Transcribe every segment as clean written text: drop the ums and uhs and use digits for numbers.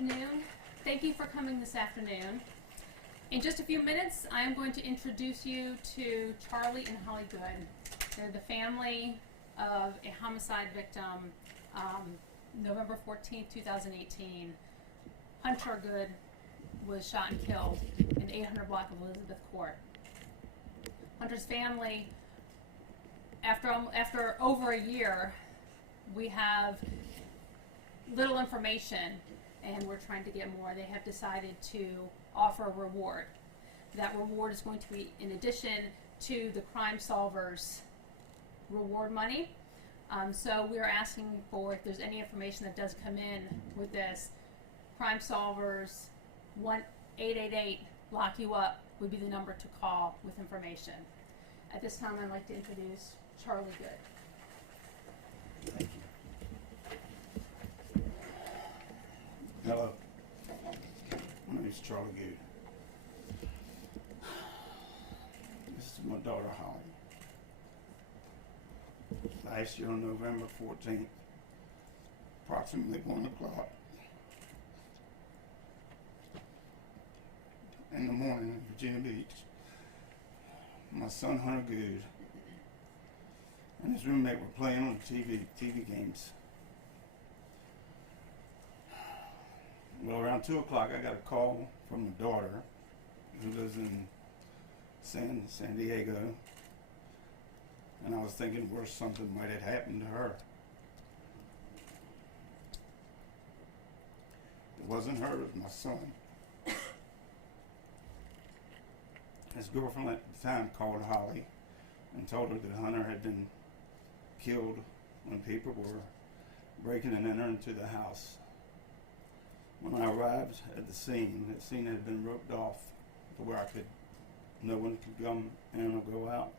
afternoon. Thank you for coming this afternoon. In just a few minutes, I am going to introduce you to Charlie and Holly Good. They're the family of a homicide victim, November 14th, 2018. Hunter Good was shot and killed in the 800 block of Elizabeth Court. Hunter's family, after over a year, we have little information and we're trying to get more. They have decided to offer a reward. That reward is going to be in addition to the crime solvers reward money. So we're asking for, if there's any information that does come in with this, crime solvers 1-888 lock you up would be the number to call with information. At this time, I'd like to introduce Charlie Good. Thank you. Hello. My name is Charlie Good. This is my daughter Holly. Last year on November 14th, approximately 1 o'clock in the morning in Virginia Beach, my son Hunter Good and his roommate were playing on the TV games. Well, around 2 o'clock, I got a call from the daughter who lives in San Diego, and I was thinking, worse, something might have happened to her. It wasn't her, it was my son. His girlfriend at the time called Holly and told her that Hunter had been killed when people were breaking and entering into the house. When I arrived at the scene had been roped off to where no one could come in or go out.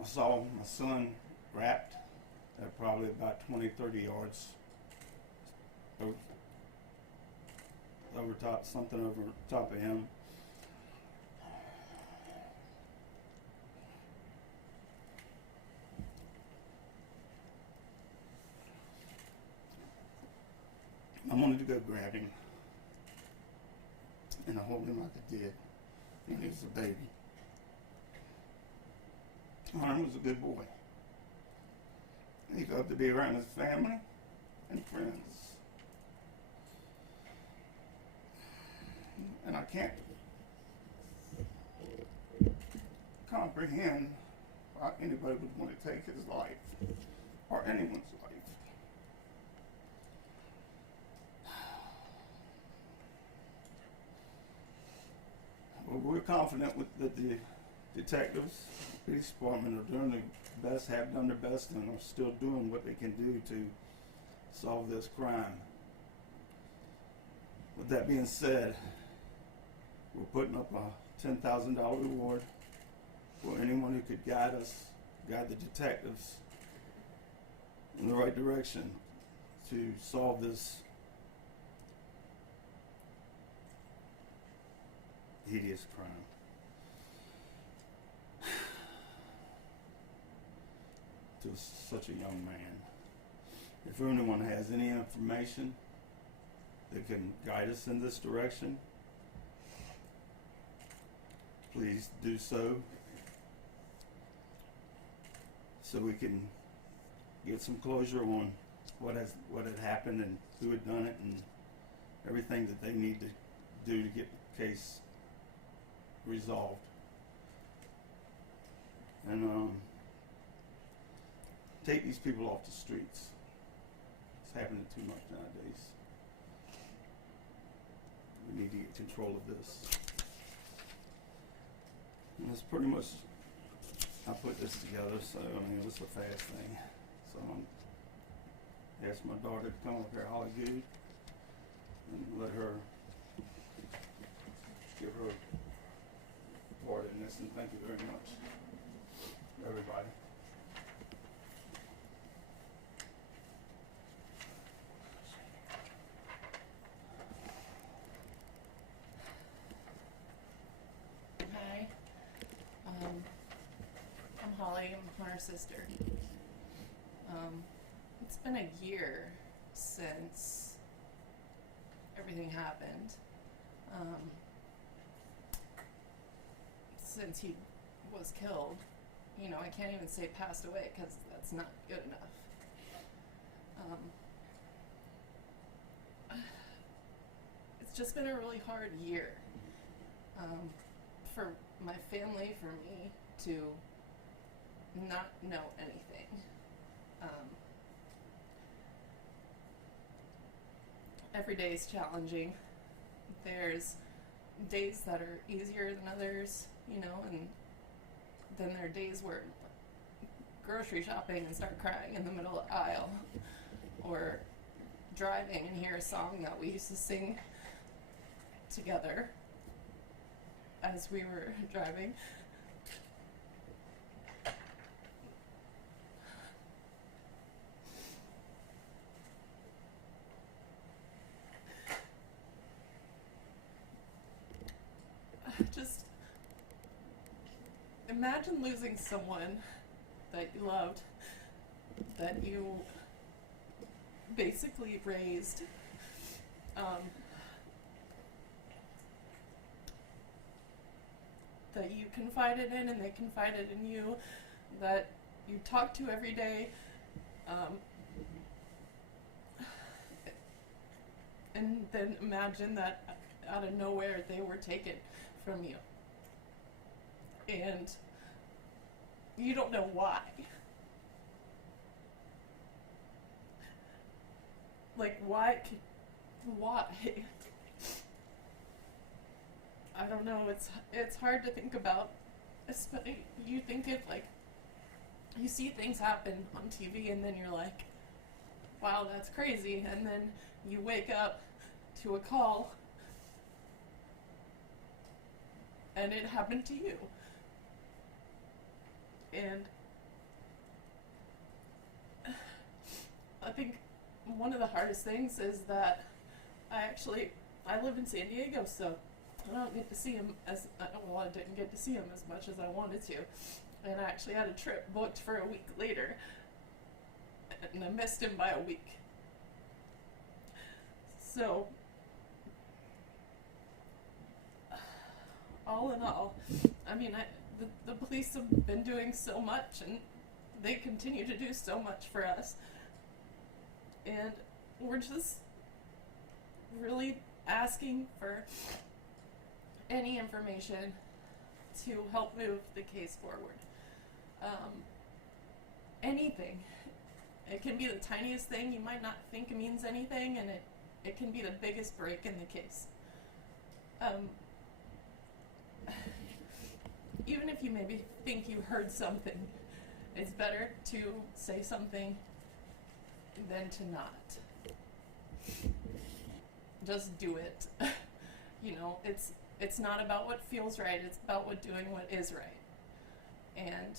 I saw my son wrapped at probably about 20-30 yards over top of him. I wanted to go grab him and I hold him like I did when he was a baby. Hunter was a good boy. He loved to be around his family and friends. And I can't comprehend why anybody would want to take his life or anyone's life. Well, we're confident that the detectives, police department are doing their best, have done their best, and are still doing what they can do to solve this crime. With that being said, we're putting up a $10,000 reward for anyone who could guide the detectives in the right direction to solve this hideous crime. To such a young man. If anyone has any information that can guide us in this direction, please do so we can get some closure on what had happened and who had done it and everything that they need to do to get the case resolved. And take these people off the streets. It's happening too much nowadays. We need to get control of this. And that's pretty much, I put this together, so I mean, it was a fast thing. So I asked my daughter to come up here, Holly Good, and let her give her part in this, and thank you very much, everybody. Hi, I'm Holly. I'm Hunter's sister. It's been a year since everything happened. Since he was killed, I can't even say passed away because that's not good enough. It's just been a really hard year for my family, for me to not know anything. Every day is challenging. There's days that are easier than others, and then there are days where grocery shopping and start crying in the middle of the aisle, or driving and hear a song that we used to sing together as we were driving. Just imagine losing someone that you loved, that you basically raised, that you confided in and they confided in you, that you talked to every day, and then imagine that out of nowhere they were taken from you. And you don't know why. Like, why? I don't know, it's hard to think about. Especially, you think of, like, you see things happen on TV and then you're like, wow, that's crazy. And then you wake up to a call and it happened to you. And I think one of the hardest things is that I live in San Diego, so I don't get to see him I didn't get to see him as much as I wanted to. And I actually had a trip booked for a week later, and I missed him by a week. So, all in all, I mean, the police have been doing so much, and they continue to do so much for us. And we're just really asking for any information to help move the case forward. Anything. It can be the tiniest thing you might not think means anything, and it can be the biggest break in the case. Even if you maybe think you heard something, it's better to say something than to not. Just do it. It's not about what feels right, it's about doing what is right. And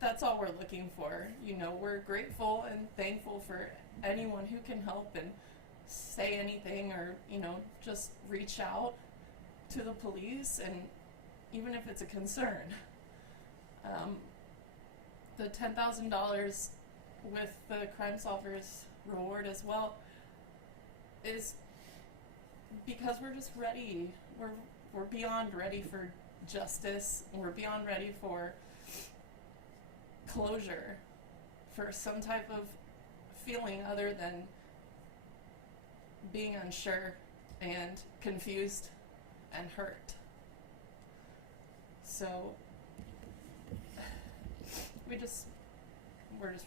that's all we're looking for. We're grateful and thankful for anyone who can help and say anything, or, just reach out to the police, and even if it's a concern. The $10,000 with the Crime Solvers reward as well is because we're just ready. We're beyond ready for justice. We're beyond ready for closure, for some type of feeling other than being unsure and confused and hurt. So we're just ready.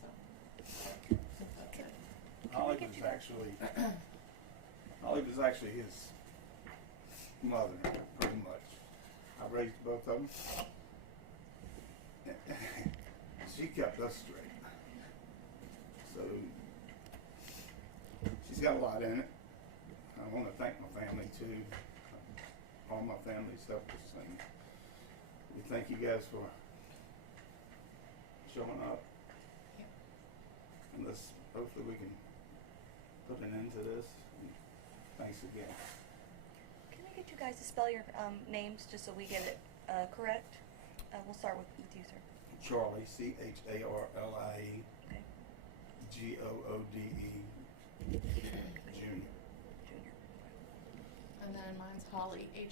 So that's it. Holly was actually his mother, pretty much. I raised both of them. She kept us straight. So she's got a lot in it. I want to thank my family too. All my family stuff was, and we thank you guys for showing up. Yeah. And hopefully we can put an end to this. And thanks again. Can I get you guys to spell your names just so we get it correct? We'll start with you, sir. Charlie, Charlie. Goode, Junior. Junior. And then mine's Holly, Holly.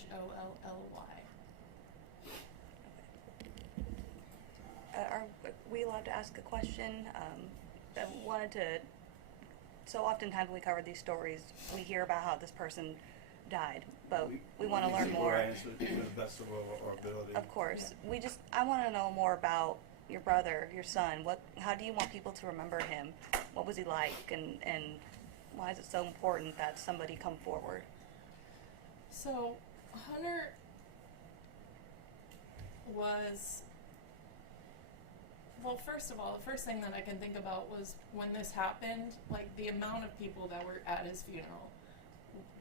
Are we allowed to ask a question? I wanted to. So oftentimes when we cover these stories, we hear about how this person died, but we want to learn more. Answer to the best of our ability. Of course, I want to know more about your brother, your son. How do you want people to remember him? What was he like, and why is it so important that somebody come forward? So, Hunter was, well, first of all, the first thing that I can think about was when this happened, like the amount of people that were at his funeral.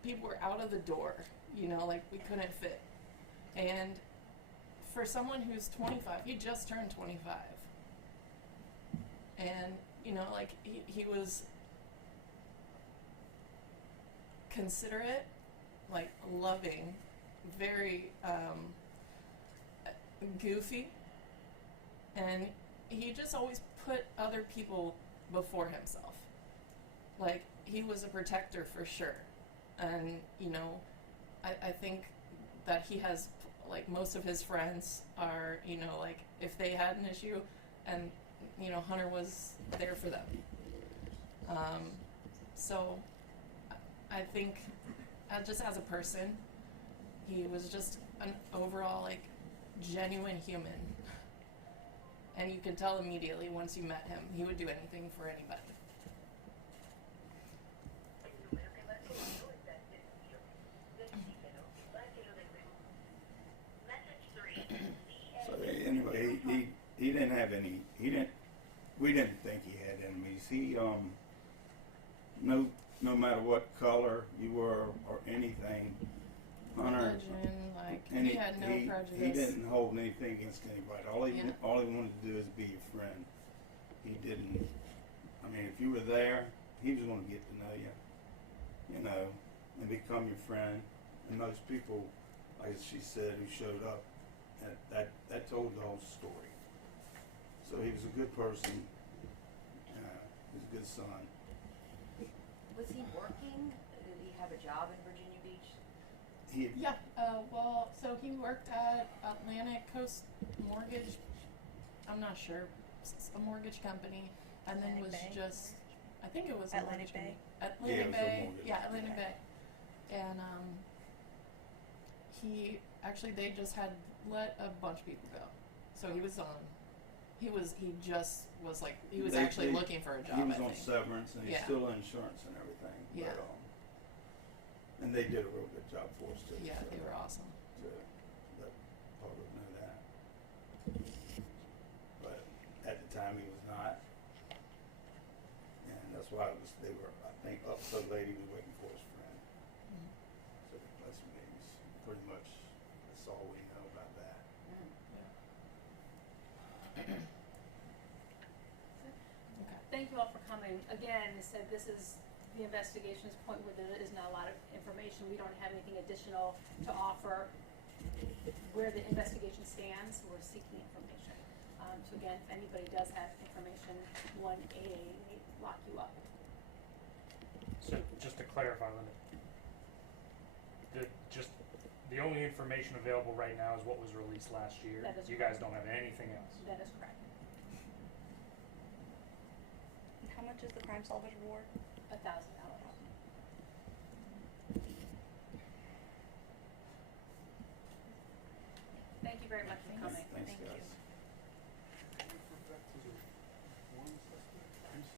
People were out of the door, you know, like we couldn't fit. And for someone who's 25, he just turned 25. And, you know, like he was considerate, like loving, very goofy, and he just always put other people before himself. Like, he was a protector for sure. And, you know, I think that he has, like, most of his friends are, you know, like, if they had an issue, and, you know, Hunter was there for them. So I think just as a person, he was just an overall, like, genuine human. And you can tell immediately once you met him, he would do anything for anybody. So anyway, he didn't have any. We didn't think he had enemies. He no matter what color you were or anything, Hunter. Religion, like, And he had no prejudice. He didn't hold anything against anybody. All he Yeah. wanted to do is be your friend. He didn't. I mean, if you were there, he was going to get to know you, and become your friend. And most people, like she said, who showed up, that told the whole story. So he was a good person. He was a good son. Was he working? Did he have a job in Virginia Beach? Yeah, well, so he worked at Atlantic Coast Mortgage, I'm not sure, a mortgage company, and then was Atlantic Bay? just, I think it was a Atlantic mortgage Bay? company. Atlantic it was a Bay, mortgage. yeah, Atlantic Okay. Bay. And, they just had let a bunch of people go. So he was actually looking for a job, He was I on think. severance, and he's Yeah. still in insurance and everything. Yeah. But, and they did a real good job for us too. Yeah, so they were awesome. To let public know that. But at the time, he was not, and that's why they were. I think the lady was waiting for his friend. Mhm. So that's pretty much that's all we know about that. Okay. Thank you all for coming. Again, I said this is the investigation's point where there is not a lot of information. We don't have anything additional to offer where the investigation stands. We're seeking information. So again, if anybody does have information, 1A may lock you up. So just to clarify, Linda, the only information available right now is what was released last year. That is You correct. guys don't have anything else. That is correct. And how much is the Crime Solvers Reward? $1,000. Thank you very much for coming. Thanks, Thank guys. you.